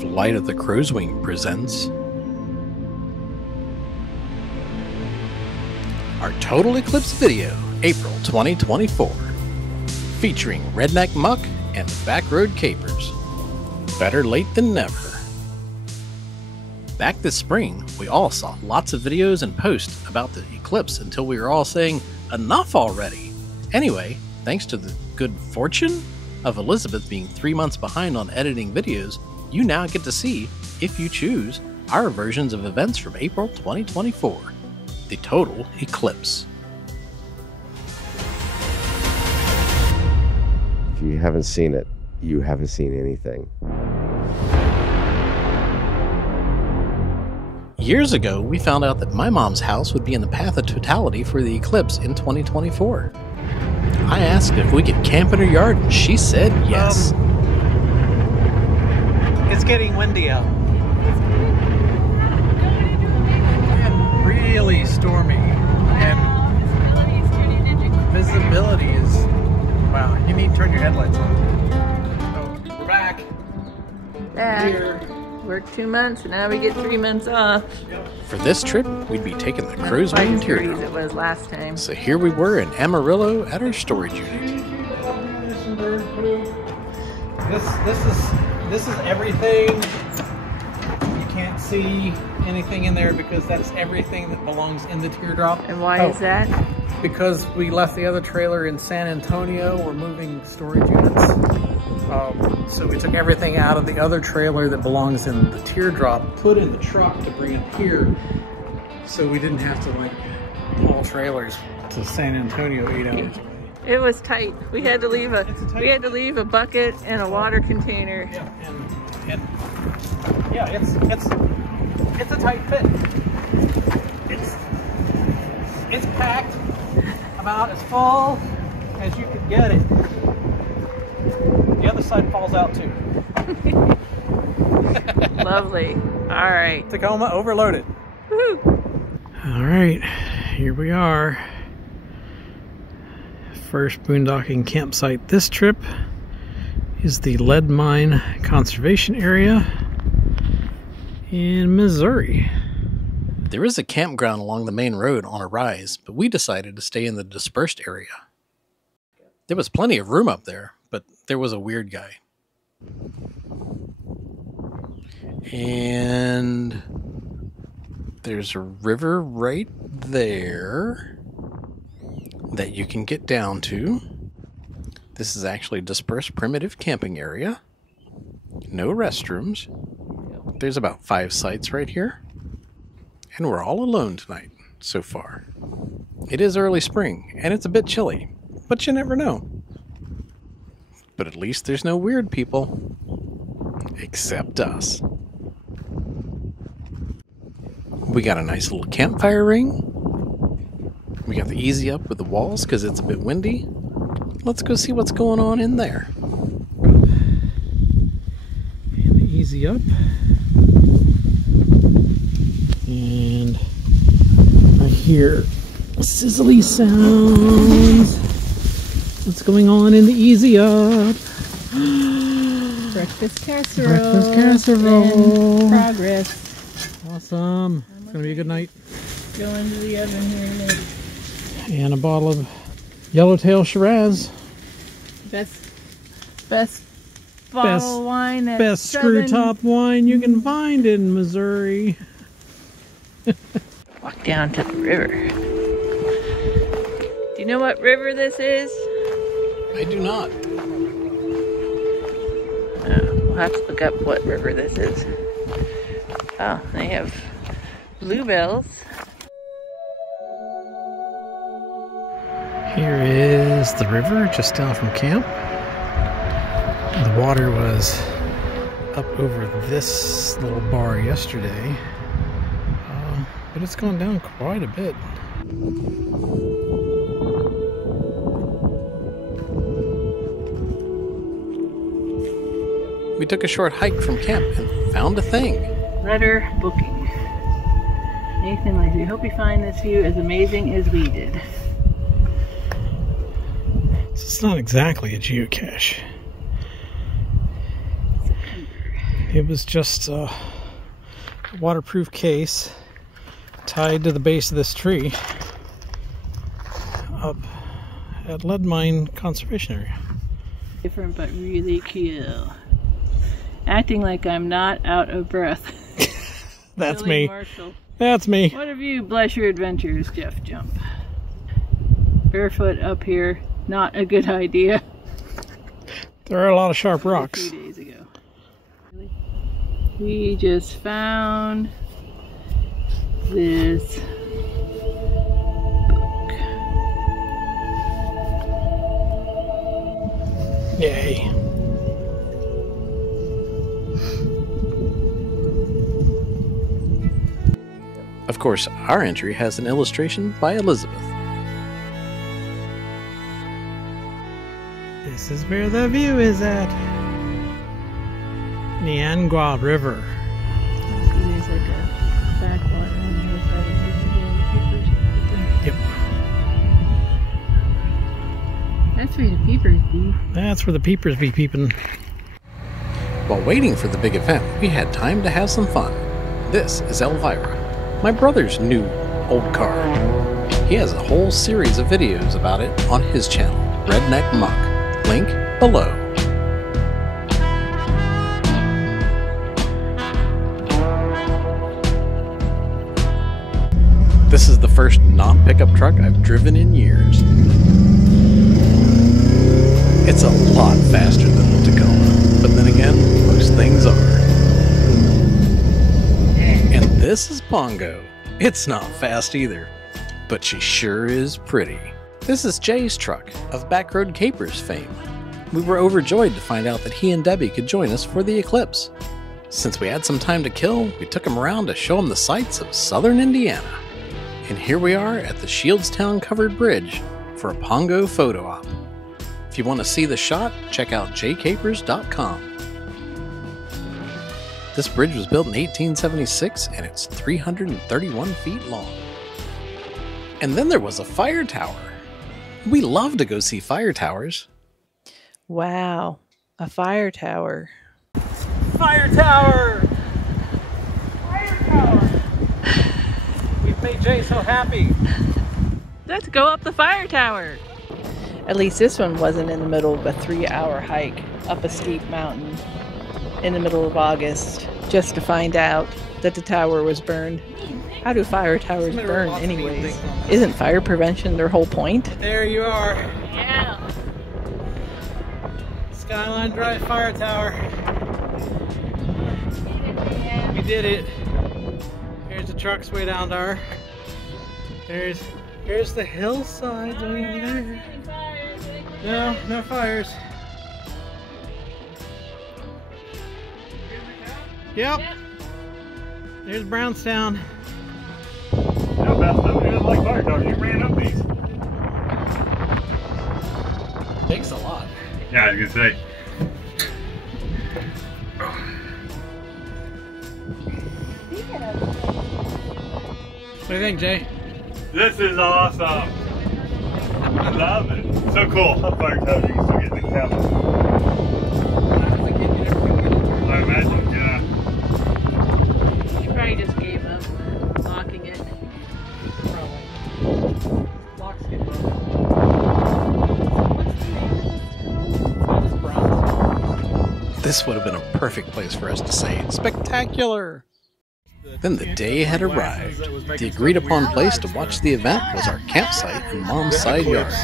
Flight of the Crow's Wing presents our Total Eclipse video, April 2024, featuring Redneck Much and the BackRoad Capers. Better late than never. Back this spring, we all saw lots of videos and posts about the eclipse until we were all saying, enough already! Anyway, thanks to the good fortune of Elizabeth being 3 months behind on editing videos, you now get to see, if you choose, our versions of events from April 2024, the total eclipse. If you haven't seen it, you haven't seen anything. Years ago, we found out that my mom's house would be in the path of totality for the eclipse in 2024. I asked if we could camp in her yard, and she said yes. It's getting windy out. And really stormy. And visibility is, wow, you need to turn your headlights on. So, we're back. Here. Worked 2 months, and now we get 3 months off. For this trip, we'd be taking the Crow's Wing teardrop. It was last time. So here we were in Amarillo at our storage unit. This is everything. You can't see anything in there because that's everything that belongs in the teardrop. And why is that? Because we left the other trailer in San Antonio. We're moving storage units. So we took everything out of the other trailer that belongs in the teardrop, put in the truck to bring it here. So we didn't have to like haul trailers to San Antonio 8 hours away. It was tight. We had to leave a bucket and a water container. Yeah, and yeah, it's a tight fit. It's packed about as full as you could get it. The other side falls out too. Lovely. All right. Tacoma overloaded. Woohoo! All right, here we are. First boondocking campsite this trip is the Lead Mine Conservation Area in Missouri. There is a campground along the main road on a rise, but we decided to stay in the dispersed area. There was plenty of room up there, but there was a weird guy. And there's a river right there that you can get down to. This is actually a dispersed primitive camping area. No restrooms. There's about 5 sites right here. And we're all alone tonight, so far. It is early spring, and it's a bit chilly, but you never know. But at least there's no weird people. Except us. We got a nice little campfire ring. We got the easy up with the walls because it's a bit windy. Let's go see what's going on in there. And the easy up. And I hear sizzly sounds. What's going on in the easy up? Breakfast casserole. Breakfast casserole. In progress. Awesome. It's going to be a good night. Go into the oven here in a minute. And a bottle of Yellowtail Shiraz. Best bottle wine at Best screw top wine you can find in Missouri. Walk down to the river. Do you know what river this is? I do not. We'll have to look up what river this is. Oh, they have bluebells. Here is the river just down from camp. The water was up over this little bar yesterday, but it's gone down quite a bit. We took a short hike from camp and found a thing. Letter booking. Nathan, I hope you find this view as amazing as we did. It's not exactly a geocache. It was just a waterproof case tied to the base of this tree up at Lead Mine Conservation Area. Different but really cool. Acting like I'm not out of breath. That's Billy me. Marshall. That's me. What have you bless your adventures, Jeff Jump? Barefoot up here, not a good idea. There are a lot of sharp rocks. A few days ago. We just found this book. Yay. Of course, our entry has an illustration by Elizabeth. This is where the view is at. Niangua River. There's like a backwater on the other side of the Yep. That's where the peepers be. That's where the peepers be peeping. While waiting for the big event, we had time to have some fun. This is Elvira, my brother's new old car. He has a whole series of videos about it on his channel, Redneck Much. Link below. This is the first non-pickup truck I've driven in years. It's a lot faster than the Tacoma, but then again, most things are. And this is Pongo. It's not fast either, but she sure is pretty. This is Jay's truck, of BackRoad Capers fame. We were overjoyed to find out that he and Debbie could join us for the Eclipse. Since we had some time to kill, we took him around to show him the sights of southern Indiana. And here we are at the Shieldstown Covered Bridge for a Pongo photo op. If you want to see the shot, check out jcapers.com. This bridge was built in 1876 and it's 331 feet long. And then there was a fire tower. We love to go see fire towers. Wow, a fire tower. Fire tower! Fire tower! We've made Jay so happy. Let's go up the fire tower. At least this one wasn't in the middle of a 3-hour hike up a steep mountain in the middle of August just to find out that the tower was burned. How do fire towers burn anyways? Isn't fire prevention their whole point? There you are. Yeah. Skyline Drive Fire Tower. We did it. Here's the trucks way down there. Here's the hillside over there. No, no fires. Yep. There's Brownstown. Yeah, Beth, nobody doesn't like fire towers. You ran up these. Thanks a lot. Yeah, I was gonna say. What do you think, Jay? This is awesome. I love it. So cool. Up fire towers, you can still get in the cabin. I imagine, yeah. She probably just gave up locking it. Probably. Locks get broken. This would have been a perfect place for us to say, spectacular! Then the day had arrived. The agreed upon place to watch the event was our campsite in Mom's side yard.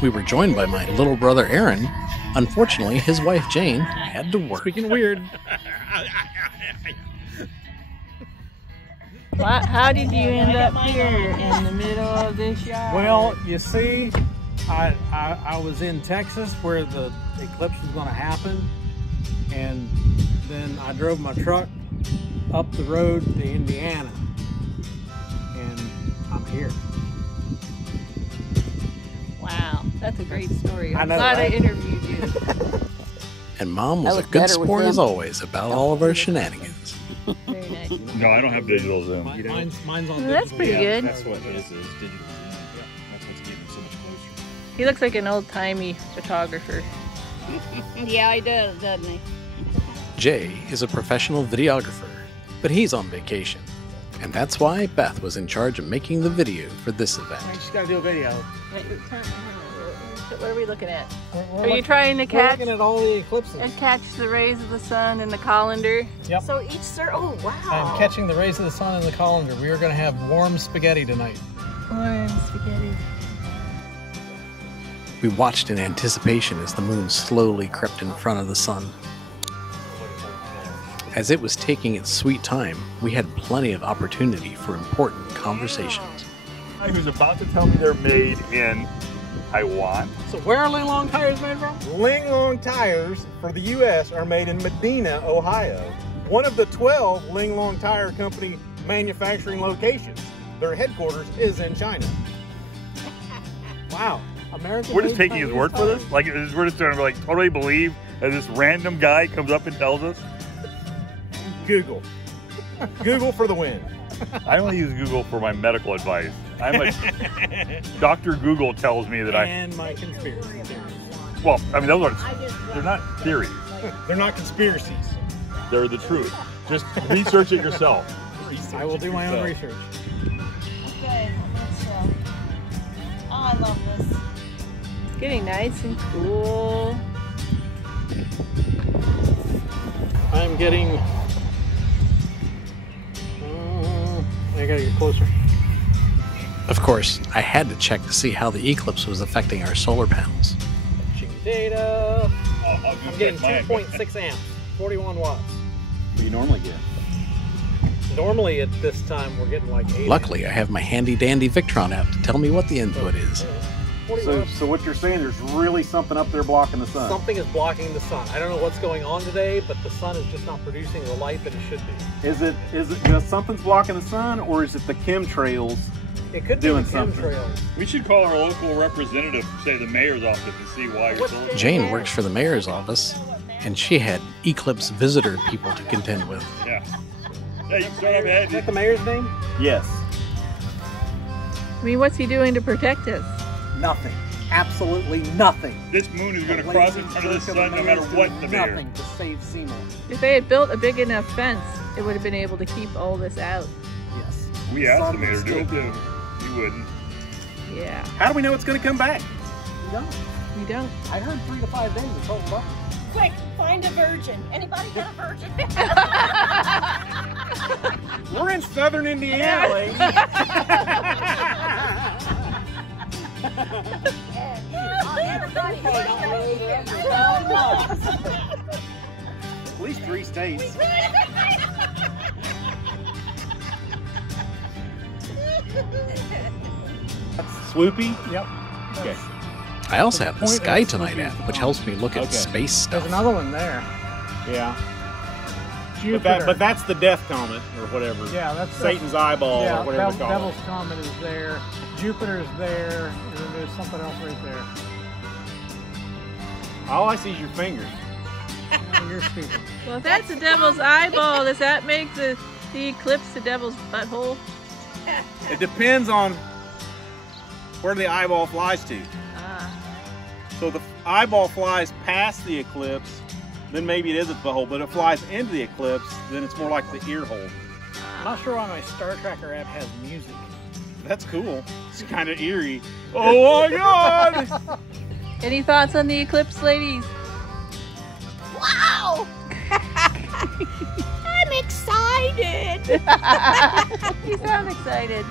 We were joined by my little brother Erin. Unfortunately, his wife Jane had to work. Speaking weird. How did you end up here in the middle of this yard? Well, you see, I was in Texas where the eclipse was going to happen, and then I drove my truck up the road to Indiana, and I'm here. Wow, that's a great story. I I'm know, glad right? I interviewed you. And Mom was I a was good better with sport him. as always about all of our shenanigans. Very nice. No, I don't have digital zoom. Mine's on That's digital. pretty good. That's what his is, digital. That's what's getting so much closer. He looks like an old-timey photographer. Yeah, he does, doesn't he? Jay is a professional videographer, but he's on vacation. And that's why Beth was in charge of making the video for this event. I just gotta do a video. What are we looking at? We're Are you trying to we're catch looking at all the eclipses. and catch the rays of the sun in the colander? Yep. So each oh wow. I'm catching the rays of the sun in the colander. We are gonna have warm spaghetti tonight. Warm spaghetti. We watched in anticipation as the moon slowly crept in front of the sun. As it was taking its sweet time, we had plenty of opportunity for important conversations. Who's about to tell me they're made in Taiwan? So where are Ling Long tires made from? Ling Long tires for the U.S. are made in Medina, Ohio. One of the 12 Ling Long Tire Company manufacturing locations. Their headquarters is in China. Wow. American. We're just taking his word for this? Like, we're just trying to like totally believe that this random guy comes up and tells us? Google. Google for the win. I only use Google for my medical advice. I'm a Dr. Google tells me that And my conspiracy theories. well, I mean, those are, they're not theories. They're not conspiracies. They're the truth. Just research it yourself. I will do my own research. Okay, let's go. Oh, I love this. It's getting nice and cool. I'm getting. I gotta get closer. Of course, I had to check to see how the eclipse was affecting our solar panels. Checking data. I'm I'm getting 2.6 amps, 41 watts. What do you normally get? Normally at this time we're getting like 8. Luckily, I have my handy dandy Victron app to tell me what the input is. 41. So what you're saying, there's really something up there blocking the sun. Something is blocking the sun. I don't know what's going on today, but the sun is just not producing the light that it should be. Is it just something's blocking the sun, or is it the chemtrails? It could be Doing the something. chemtrails. We should call our local representative, say the mayor's office, and see why you're so. Jane works for the mayor's office, and she had eclipse visitor people to contend with. Yeah. Yeah, you can start up ahead. Is that the mayor's name? Yes. I mean, what's he doing to protect us? Nothing. Absolutely nothing. This moon is going to cross in front of the sun no matter what the mayor. Nothing to save Seymour. If they had built a big enough fence, it would have been able to keep all this out. Yes. We asked the mayor to do it too. He wouldn't. Yeah, How do we know it's going to come back? We don't. we don't. I heard 3 to 5 days is total bucket. Quick, find a virgin. Anybody got a virgin? We're in southern Indiana, lady. At least 3 states. Swoopy? Yep. Okay. I also have the Point Sky is Tonight supposed to app, be which the helps me look at Okay. space stuff. There's another one there. Yeah. Jupiter. But that's the death comet, or whatever. Yeah, that's Satan's eyeball, Yeah, or whatever they call Devil's it. Comet is there. Jupiter's there, and then there's something else right there. All I see is your finger. Oh, you're stupid. Well, if that's the devil's eyeball, does that make the eclipse the devil's butthole? It depends on where the eyeball flies to. Ah, So the eyeball flies past the eclipse, then maybe it is its butthole, but if it flies into the eclipse, then it's more like the ear hole. I'm not sure why my Star Tracker app has music. That's cool. It's kind of eerie. Oh my god! any thoughts on the eclipse, ladies? Wow! I'm excited. You sound excited.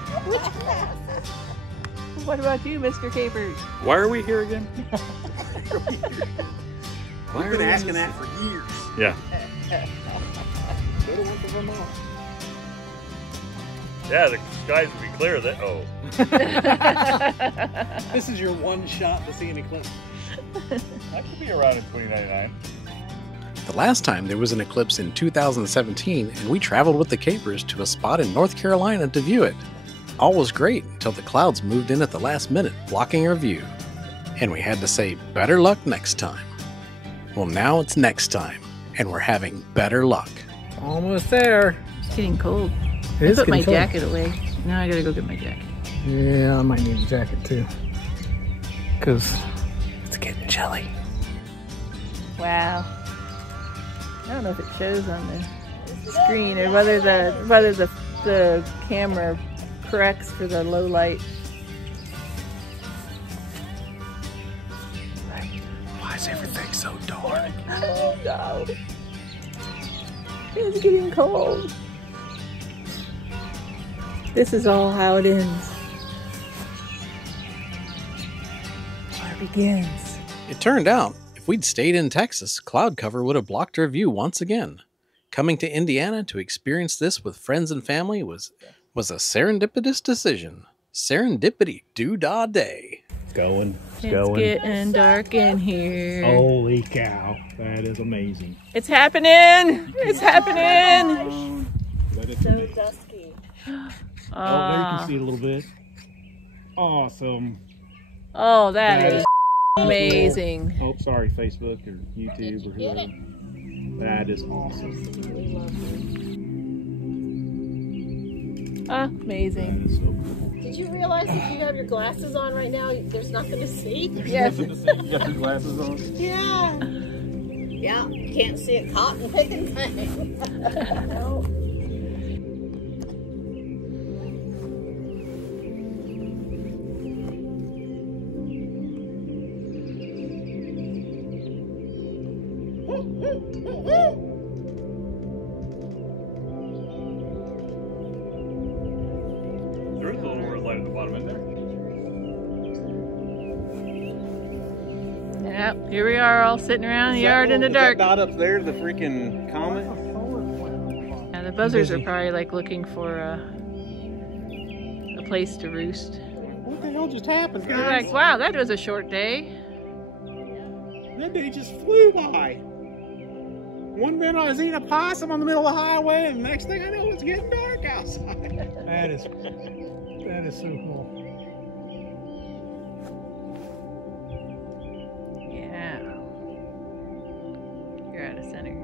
What about you, Mr. Capers? Why are we here again? We've been asking that for years. Yeah. Go to one for Vermont. Yeah, the skies will be clear. This is your one shot to see an eclipse. That could be around in 2099. The last time there was an eclipse in 2017, and we traveled with the Capers to a spot in North Carolina to view it. All was great until the clouds moved in at the last minute, blocking our view. And we had to say, better luck next time. Well, now it's next time, and we're having better luck. Almost there. It's getting cold. It I is put my getting cold. jacket away. Now I gotta go get my jacket. Yeah, I might need a jacket too. Because it's getting chilly. Wow. I don't know if it shows on the screen or whether the camera corrects for the low light. Why is everything so dark? Oh no. It's getting cold. This is all how it ends. Or begins. It turned out, if we'd stayed in Texas, cloud cover would have blocked our view once again. Coming to Indiana to experience this with friends and family was a serendipitous decision. Serendipity doo-dah day. It's going. It's getting dark in here. Holy cow. That is amazing. It's happening! It's happening! That is amazing. Dusky. Oh, there you can see it a little bit. Awesome. Oh, that is amazing. Oh, sorry, Facebook or YouTube or whoever. That is awesome. Amazing. That is so cool. Did you realize if you have your glasses on right now, there's nothing to see? Yes. You got your glasses on? Yeah. Yeah, you can't see a cotton picking thing. No. There is a little more light at the bottom, isn't there? Yep, here we are all sitting around the yard in the dark. That dot up there, the freaking comet? Yeah, the buzzards are probably like looking for a place to roost. What the hell just happened, They're guys? like, wow, that was a short day. That day just flew by. One minute I was eating a possum on the middle of the highway, and the next thing I know, it's getting dark outside. That is so cool. Yeah. You're out of center.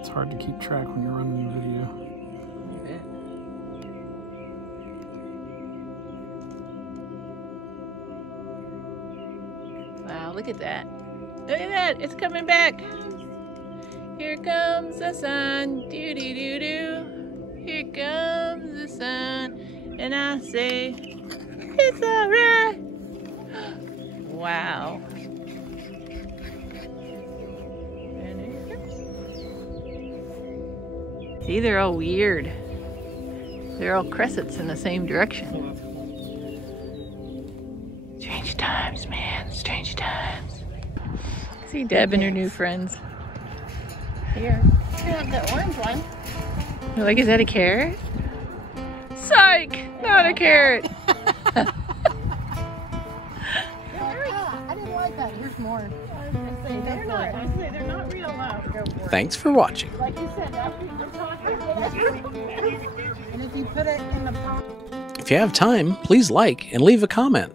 It's hard to keep track when you're running a video. Wow, look at that. Look at that, it's coming back. Here comes the sun, doo doo doo doo. Here comes the sun, and I say, it's alright. Wow. And here it comes. See, they're all weird. They're all crescents in the same direction. Strange times, man. Strange times. See Deb and her new friends. Here. You have the orange one. You're like, is that a carrot? Psych! Not a carrot. I didn't like that. Here's more. I was going to say, they're not real loud. Go for it. Thanks for watching. Like you said, after you're talking. And if you put it in the pot. If you have time, please like and leave a comment.